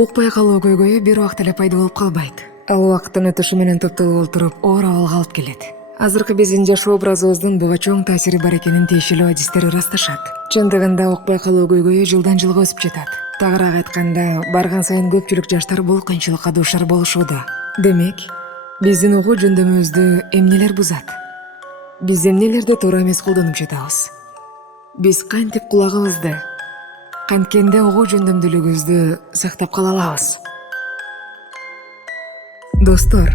Укпай калуу көйгөйү бир убакта эле пайда болуп калбайт. Ал убакыттын өтүшү менен топтолуп олтуруп оор абалга алып келет. Азыркы биздин жашоо образыбыздын буга чоң таасири бар экенин тиешелүү адистер ырасташат. Чындыгында укпай калуу көйгөйү жылдан жылга өсүп жатат. Тагыраак айтканда, барган сайын көпчүлүк жаштар бул кыйынчылыкка дуушар болушууда. Демек, биздин угуу жөндөмүбүздү эмнелер бузат? Биз эмнелерди туура эмес колдонуп жатабыз? Биз кантип кулагыбызды, канткенде угуу жөндөмдүүлүгүбүздү сактап кала алабыз? Достор,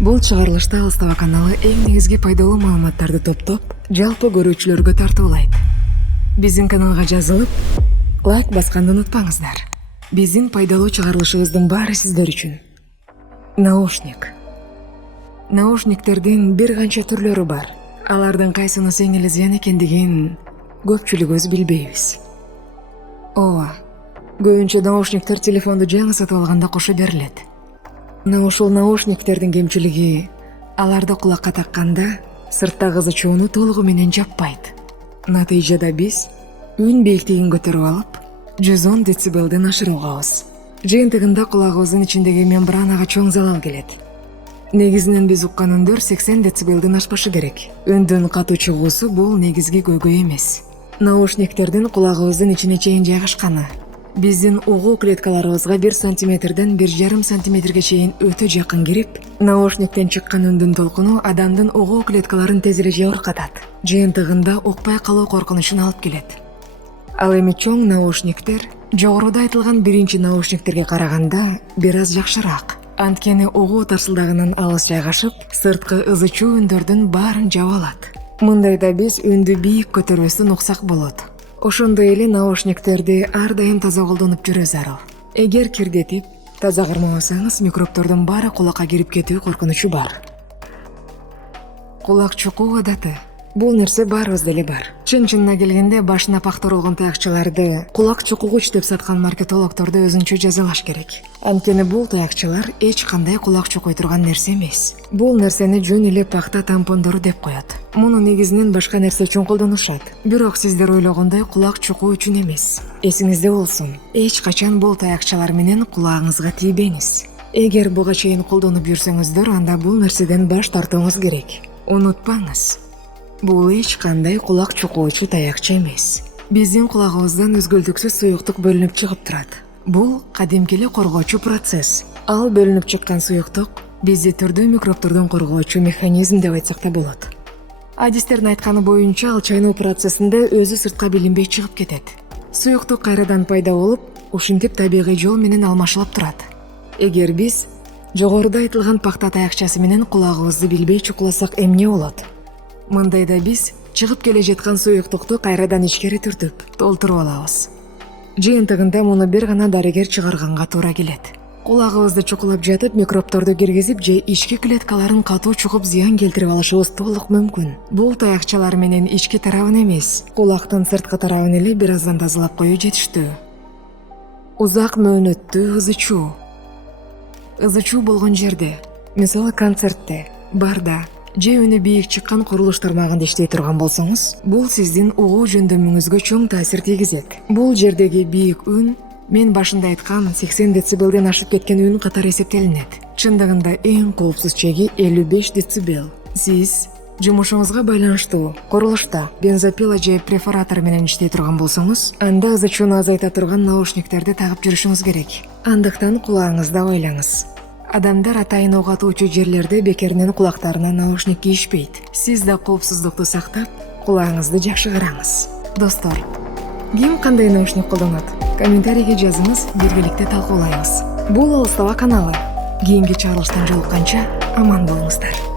бул чыгарылышта Алыстава каналы эң негизги пайдалуу маалыматтарды топтоп, жалпы көрүүчүлөргө тартуулайт. Биздин каналга жазылып, лайк басканды унутпаңыздар. Биздин пайдалуу чыгарылышыбыздын баары сиздер үчүн. Наушник. Наушниктердин бир канча түрлөрү бар. Алардын кайсынысы эң эле зыян экендигин көпчүлүгүбүз билбейбиз. Ооба, көбүнчө наушниктер телефонду жаңы сатып алганда кошо берилет. Ушул наушниктердин кемчилиги аларды кулакка такканда сырттагы ызы чууну толугу менен жаппайт. Натыйжада биз үн бийиктигин көтөрүп алып, 110 децибелден ашырып угабыз. Жыйынтыгында кулагыбыздын ичиндеги мембранага чоң залал келет. Негизинен биз уккан үндөр 80 децибелден ашпашы керек. Үндүн катуу чыгуусу бул негизги көйгөй эмес. Наушниктердин кулагыбыздын ичине чейин жайгашканы. Биздин угуу клеткаларыбызга 1 сантиметрден 1,5 сантиметрге чейин өтө жакын кирип, наушниктен чыккан үндүн толкуну адамдын угуу клеткаларын тез эле жабыркатат. Жыйынтыгында укпай калуу коркунучун алып келет. Ал эми чоң наушниктер жогоруда айтылган биринчи наушниктерге караганда бир аз жакшыраак. Анткени угуу тарсылдагынан алыс жайгашып, сырткы ызы чуу үндөрдүн баарын жаап алат. Мындайда биз үндү бийик көтөрбөстөн уксак болот. Ошондой эле наушниктерди ар дайым таза колдонуп жүрүү зарыл. Эгер кирдетип, таза кармабасаңыз, микробтордун баары кулакка кирип кетүү коркунучу бар. Кулак чукуу адаты. Бул нерсе баарыбызда эле бар. Чын-чынына келгенде башына пакторулган таякчаларды кулак чукугуч деп саткан маркетологдорду өзүнчө жазалаш керек. Анткени бул таякчалар эч кандай кулак чукуй турган нерсе эмес. Бул нерсени жөн эле пакта тампондору деп коет. Муну негизинен башка нерсе үчүн колдонушат. Бирок сиздер ойлогондой кулак чукуу үчүн эмес. Эсиңизде болсун, эч качан бул таякчалар менен кулагыңызга тийбеңиз. Эгер буга чейин колдонуп жүрсөңүздөр, анда бул нерседен баш тартууңуз керек. Унутпаңыз. Бул эч кандай кулак чукуучу таякча эмес. Биздин кулагыбыздан өзгөлдүксүз суюктук бөлүнүп чыгып турат. Бул кадимки эле коргоочу процесс. Ал бөлүнүп чыккан суюктук бизди түрдүү микробтордон коргоочу механизм деп айтсак да болот. Адистердин айтканы боюнча, ал чайноо процессинде өзү сыртка билинбей чыгып кетет. Суюктук кайрадан пайда болуп, ушинтип табигый жол менен алмашылып турат. Эгер биз жогоруда айтылган пакта таякчасы менен кулагыбызды билбей чукуласак эмне болот? Мындайда биз чыгып келе жаткан суюктукту кайрадан ичкери түртүп, толтуруп алабыз. Жыйынтыгында муну бир гана дарыгер чыгарганга туура келет. Кулагыбызды чукулап жатып, микробторду киргизип же ички клеткаларын катуу чугуп зыян келтирип алышыбыз толук мүмкүн. Бул таякчалар менен ички тарабын эмес, кулактын сырткы тарабын эле бир аздан тазалап коюу жетиштүү. Узак мөөнөттүү ызы чуу. Ызы чуу болгон жерде, мисалы концертте, барда же үнү бийик чыккан курулуш тармагында иштей турган болсоңуз, бул сиздин угуу жөндөмүңүзгө чоң таасир тийгизет. Бул жердеги бийик үн мен башында айткан 80 децибелден ашып кеткен үн катары эсептелинет. Чындыгында эң коопсуз чеги 55 децибел. Сиз жумушуңузга байланыштуу курулушта бензопила же перфоратор менен иштей турган болсоңуз, анда ызы чууну азайта турган наушниктерди тагып жүрүшүңүз керек. Андыктан кулагыңызда ойлаңыз. Адамдар атайын ок атуучу жерлерде бекеринен кулактарына наушник кийишпейт. Сиз да коопсуздукту сактап, кулагыңызды жакшы караңыз. Достор, ким кандай наушник колдонот? Комментарийге жазыңыз, биргеликте талкуулайбыз. Бул Алыстава каналы. Кийинки чыгарылыштан жолукканча аман болуңуздар.